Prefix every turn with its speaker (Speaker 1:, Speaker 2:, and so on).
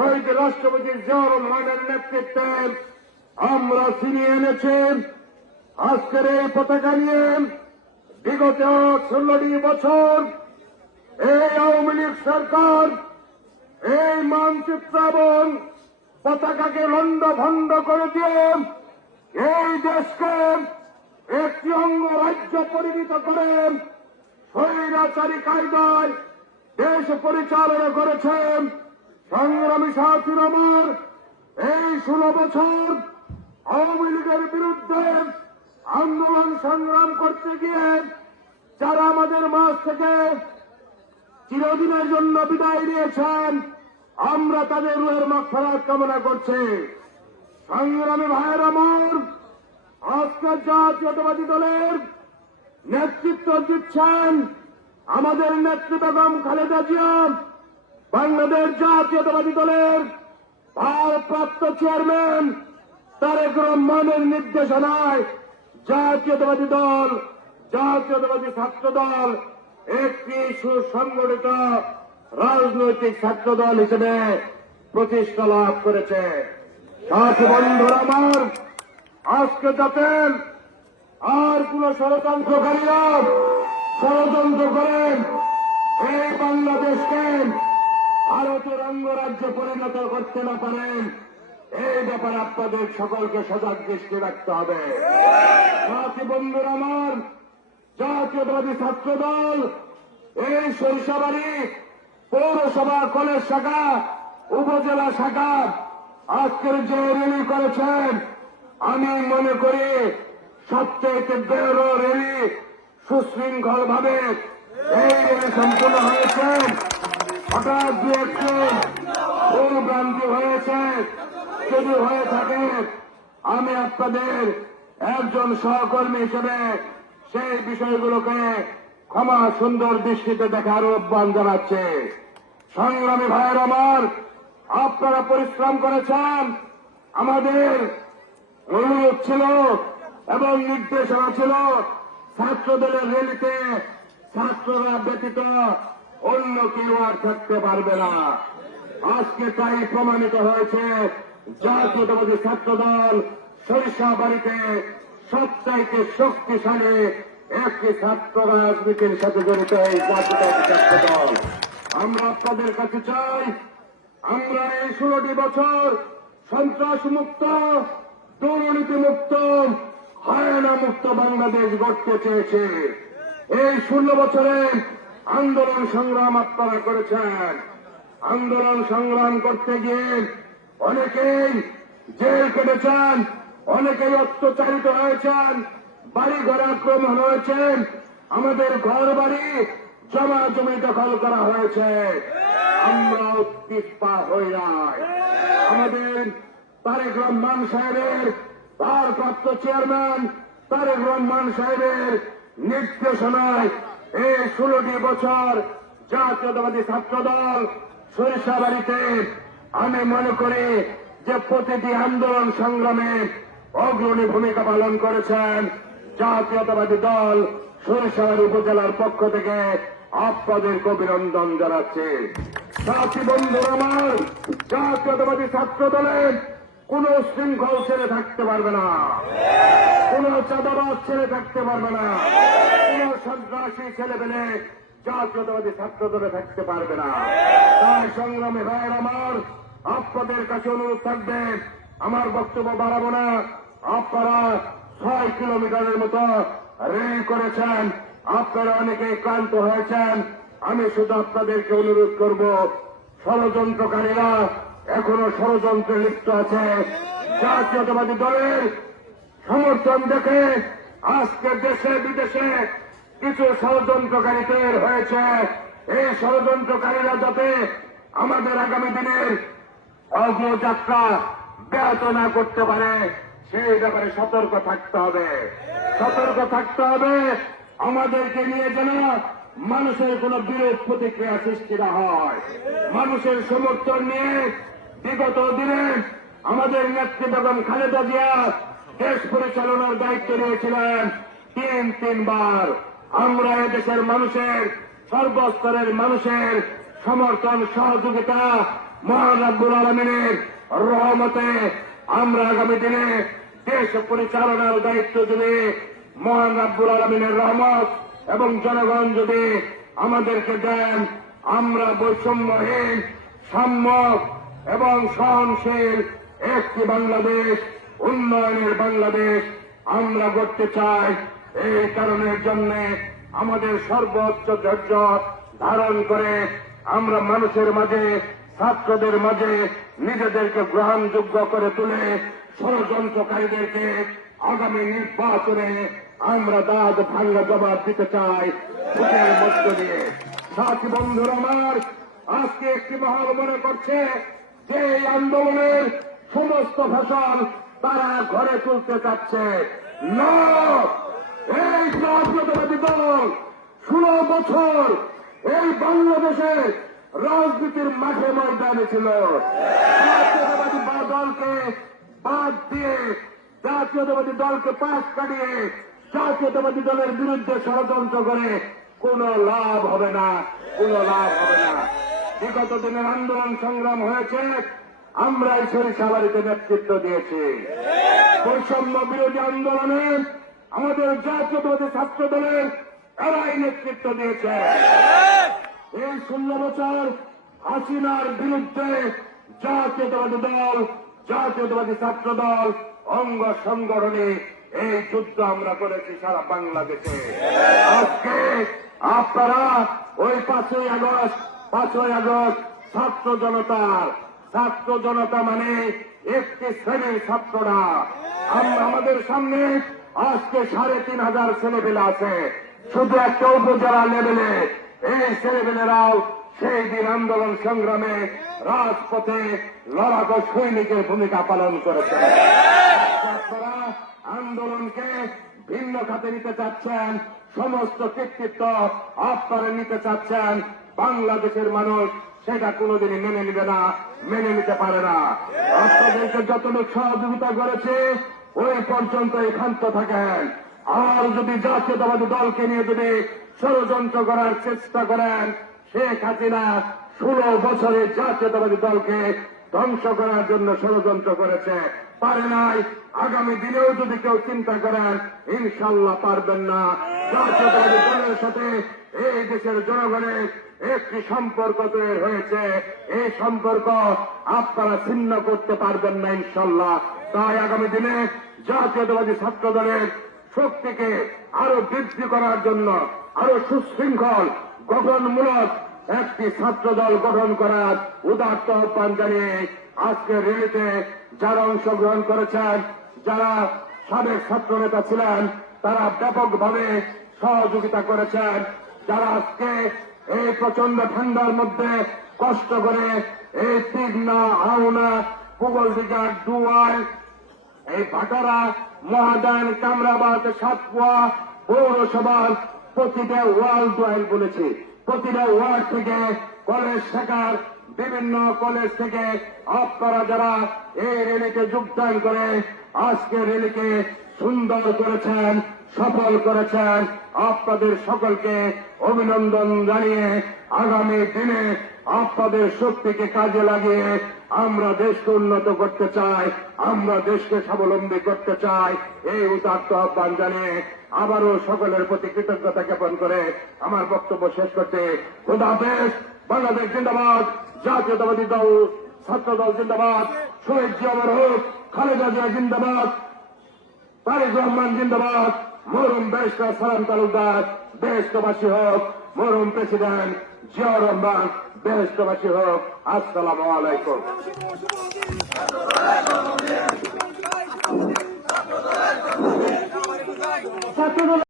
Speaker 1: শহীদ রাষ্ট্রপতি জিয়াউর রহমানের নেতৃত্বে। আমরা ছিনিয়ে এনেছি। আজকের এই পতাকা নিয়ে বিগত ষোলোটি বছর এই আওয়ামী লীগ সরকার এই মানচিত্র এবং পতাকাকে লন্ড ভণ্ড করে দিয়ে এই দেশকে একটি অঙ্গ রাজ্য পরিণত করে স্বৈরাচারী কায়দায় দেশ পরিচালনা করেছেন সংগ্রামী সাথী আমার এই ষোলো বছর আওয়ামী লীগের বিরুদ্ধে আন্দোলন সংগ্রাম করতে গিয়ে যারা আমাদের মাঝ থেকে চিরদিনের জন্য বিদায় নিয়েছেন, আমরা তাদের রুহের মাফারাত কামনা করছি। সংগ্রামী ভাইয়ের আমার আজকের জাতীয়তাবাদী দলের নেতৃত্ব দিচ্ছেন আমাদের নেতৃত্ব বেগম খালেদা জিয়া। বাংলাদেশ জাতীয়তাবাদী দলের ভারপ্রাপ্ত চেয়ারম্যান তারেক রহমানের নির্দেশনায় জাতীয়তাবাদী দল, জাতীয়তাবাদী ছাত্র দল একটি সুসংগঠিত রাজনৈতিক ছাত্র দল হিসেবে প্রতিষ্ঠা লাভ করেছে। সাথী বন্ধুরা আমার, আজকে যাতে আর কোন ষড়যন্ত্রকারীরা ষড়যন্ত্র করেন, এই বাংলাদেশকে ভারতের অঙ্গরাজ্যে পরিণত করতে না পারেন, এই ব্যাপারে আপনাদের সকলকে সজাগ দৃষ্টি রাখতে হবে। সাথী বন্ধুরা আমার জাতীয়তাবাদী ছাত্র দল এই সরিষাবাড়ি পৌরসভা, কলেজ শাখা, উপজেলা শাখা আজকের যে র্যালি করেছেন, আমি মনে করি সবচেয়ে বড় র্যালি সুশৃঙ্খল ভাবে এই র্যালি সম্পূর্ণ হয়েছে। হঠাৎ দু একটু ভুল ভ্রান্তি হয়েছে। যদি হয়ে থাকে, আমি আপনাদের একজন সহকর্মী হিসেবে সেই বিষয়গুলোকে ক্ষমা সুন্দর দৃষ্টিতে দেখার আহ্বান জানাচ্ছে। সংগ্রামী ভাইয়ের আমার, আপনারা পরিশ্রম করেছেন। আমাদের অনুরোধ ছিল এবং নির্দেশনা ছিল ছাত্রদলের র্যালিতে ছাত্ররা ব্যতীত অন্য কেউ আর থাকতে পারবে না। আজকে তাই প্রমাণিত হয়েছে জাতীয়তাবাদী ছাত্রদল সরিষা বাড়িতে সবচাইতে শক্তিশালী একটি ছাত্র রাজনীতির সাথে জড়িত এই জাতীয়তাবাদী ছাত্রদল। আমরা আপনাদের কাছে চাই, আমরা এই ষোলোটি বছর সন্ত্রাস মুক্ত দুর্নীতি মুক্ত হায়না মুক্ত বাংলাদেশ গড়তে চেয়েছে। এই ষোলো বছরে আন্দোলন সংগ্রাম আপনারা করেছেন। আন্দোলন সংগ্রাম করতে গিয়ে অনেকেই জেল কেটেছেন অনেকেই অত্যাচারিত হয়েছেন বাড়ি ঘর আক্রমণ হয়েছেন আমাদের ঘর বাড়ি জমা জমি দখল করা হয়েছে। আমরা পিসপা হই নাই। আমাদের তারেক রহমান সাহেবের ভারপ্রাপ্ত চেয়ারম্যান তারেক রহমান সাহেবের নির্দেশনায় এই ষোলোটি বছর জাতীয়তাবাদী ছাত্র দল সরিষাবাড়িতে আমি মনে করি যে প্রতিটি আন্দোলন সংগ্রামে অগ্রণী ভূমিকা পালন করেছেন জাতীয়তাবাদী দল সরিষাবাড়ি উপজেলার পক্ষ থেকে আপনাদেরকে অভিনন্দন জানাচ্ছে। সাথী বন্ধু আমার, জাতীয়তাবাদী ছাত্র দলের কোন শৃঙ্খল ছেড়ে থাকতে পারবে না। কোন চাঁদাবাদ ছেড়ে থাকতে পারবে না। আপনাদের কাছে অনুরোধ থাকবে, আমার বক্তব্য বাড়াবো না। আপনারা ছয় কিলোমিটারের মতো রেল করেছেন, আপনারা অনেকে ক্লান্ত হয়েছেন। আমি শুধু আপনাদেরকে অনুরোধ করব, ষড়যন্ত্রকারীরা এখনও ষড়যন্ত্রে লিপ্ত আছে। জাতীয়তাবাদী দলের সমর্থন দেখে আজকে দেশে বিদেশে কিছু ষড়যন্ত্রকারী তৈরি হয়েছে। এই ষড়যন্ত্রকারীরা যাতে আমাদের আগামী দিনের অগ্রযাত্রা ব্যাহত না করতে পারে, সেই ব্যাপারে সতর্ক থাকতে হবে। সতর্ক থাকতে হবে। আমাদেরকে নিয়ে যেন মানুষের কোন বিরোধ প্রতিক্রিয়া সৃষ্টি না হয়। মানুষের সমর্থন নিয়ে বিগত দিনে আমাদের নেত্রী বেগম খালেদা জিয়া দেশ পরিচালনার দায়িত্ব নিয়েছিলেন তিন তিনবার। আমরা এদেশের মানুষের সর্বস্তরের মানুষের সমর্থন, সহযোগিতা মহান আলমিনের রহমতে আমরা আগামী দিনে দেশ পরিচালনার দায়িত্ব যদি মহান আলমিনের রহমত এবং জনগণ যদি আমাদেরকে দেন, আমরা বৈষম্যহীন, সাম্য এবং সহনশীল একটি বাংলাদেশ, উন্নয়নের বাংলাদেশ আমরা করতে চাই। এই কারণের জন্য আমাদের সর্বোচ্চ ধৈর্য ধারণ করে আমরা মানুষের মাঝে, ছাত্রদের মাঝে নিজেদেরকে গ্রহণযোগ্য করে তুলে ষড়যন্ত্রকারীদেরকে আগামী নির্বাচনে আমরা দাঁত ভাঙ্গা জবাব দিতে চাই ভোটের মধ্য দিয়ে। সাথী বন্ধুরা আমার, আজকে একটি মহল মনে করছে যে এই আন্দোলনের সমস্ত ফসল তারা ঘরে তুলতে চাচ্ছে। না! বছর এই বাংলাদেশে রাজনীতির মাঠে ময়দানে ছিল। দলকে বাদ দিয়ে জাতীয়তাবাদী দলকে পাশ কাটিয়ে জাতীয়তাবাদী দলের বিরুদ্ধে ষড়যন্ত্র করে কোনো লাভ হবে না, কোনো লাভ হবে না। বিগত দিনের আন্দোলন সংগ্রাম হয়েছে আমরা এই সরিষাবাড়িতে নেতৃত্ব দিয়েছি। বৈষম্য বিরোধী আন্দোলনে আমাদের জাতীয়তাবাদী ছাত্র দলের এরাই নেতৃত্ব দিয়েছে। এই ষোলো বছর হাসিনার বিরুদ্ধে জাতীয়তাবাদী দল, জাতীয়তাবাদী ছাত্র দল অঙ্গ সংগঠনে এই যুদ্ধ আমরা করেছি সারা বাংলাদেশে। আজকে আপনারা ওই পাঁচই আগস্ট পাঁচই আগস্ট ছাত্র জনতার, ছাত্র জনতা মানে একটি শ্রেণির ছাত্ররা। আমাদের সামনে আজকে সাড়ে তিন হাজার ছেলেপেলে আছে। শুধু একটা উপজেলা লেভেলে এই ছেলেপেলেরাও সেই দিন আন্দোলন সংগ্রামে রাজপথে লড়াকো সৈনিকের ভূমিকা পালন করেছে। আন্দোলনকে ভিন্ন খাতে নিতে চাচ্ছেন, সমস্ত কৃতিত্ব আপনারা নিতে চাচ্ছেন, বাংলাদেশের মানুষ সেটা কোনোদিনই মেনে নিবে না, মেনে নিতে পারে না। আপনাদেরকে যতটুকু সহযোগিতা করেছে, ওই পর্যন্ত ক্ষান্ত থাকেন। আর যদি জাতীয়তাবাদী দলকে নিয়ে যদি ষড়যন্ত্র করার চেষ্টা করেন, শেখ হাসিনা ষোলো বছরে জাতীয়তাবাদী দলকে ধ্বংস করার জন্য ষড়যন্ত্র করেছে। পারে নাই। আগামী দিনেও যদি কেউ চিন্তা করেন, ইনশাল্লাহ পারবেন না। জাতীয়তাবাদী দলের সাথে এই দেশের জনগণের একটি সম্পর্ক তৈরি হয়েছে। এই সম্পর্ক আপনারা ছিন্ন করতে পারবেন না, ইনশাল্লাহ। তাই আগামী দিনে জাতীয়তাবাদী ছাত্র দলের শক্তিকে আরও বৃদ্ধি করার জন্য আরও সুশৃঙ্খল, গঠনমূলক একটি ছাত্র দল গঠন করার উদাত্ত আহ্বান জানিয়ে আজকে রেলিতে যারা অংশগ্রহণ করেছেন, যারা সাবেক ছাত্র নেতা ছিলেন, তারা ব্যাপকভাবে সহযোগিতা করেছেন, যারা আজকে এই প্রচণ্ড ঠান্ডার মধ্যে কষ্ট করে এই তীঘ্না আউনা পুগল দিঘা ডুয়াল, এই ভাটারা মহাদান কামরাবাদ সাতপুয়া পৌরসভার প্রতিটা ওয়ার্ড ওয়াইল বলেছি। প্রতিটা ওয়ার্ড থেকে কলেজ শাখার বিভিন্ন কলেজ থেকে আপনারা যারা এই রেলিতে যোগদান করে আজকে রেলিকে সুন্দর করেছেন, সফল করেছেন, আপনাদের সকলকে অভিনন্দন জানিয়ে আগামী দিনে আপনাদের শক্তিকে কাজে লাগিয়ে আমরা দেশকে উন্নত করতে চাই, আমরা দেশকে স্বাবলম্বী করতে চাই। এই উদাত্ত আহ্বান জানিয়ে আবারও সকলের প্রতি কৃতজ্ঞতা জ্ঞাপন করে আমার বক্তব্য শেষ করতে হাফেজ, বাংলাদেশ জিন্দাবাদ, জাতীয়তাবাদী দল ছাত্র দল জিন্দাবাদ, শহীদ জিয়ামর হোক, খালেদা জিয়া জিন্দাবাদ, তারেক রহমান জিন্দাবাদ মরুম ব্যারিস্টার সালাম তালুকদার বেহস্তবাসী হোক মরুম প্রেসিডেন্ট জিয়া রহমান বেহেস্তবাসী হোক আসসালাম আলাইকুম। ছাত্র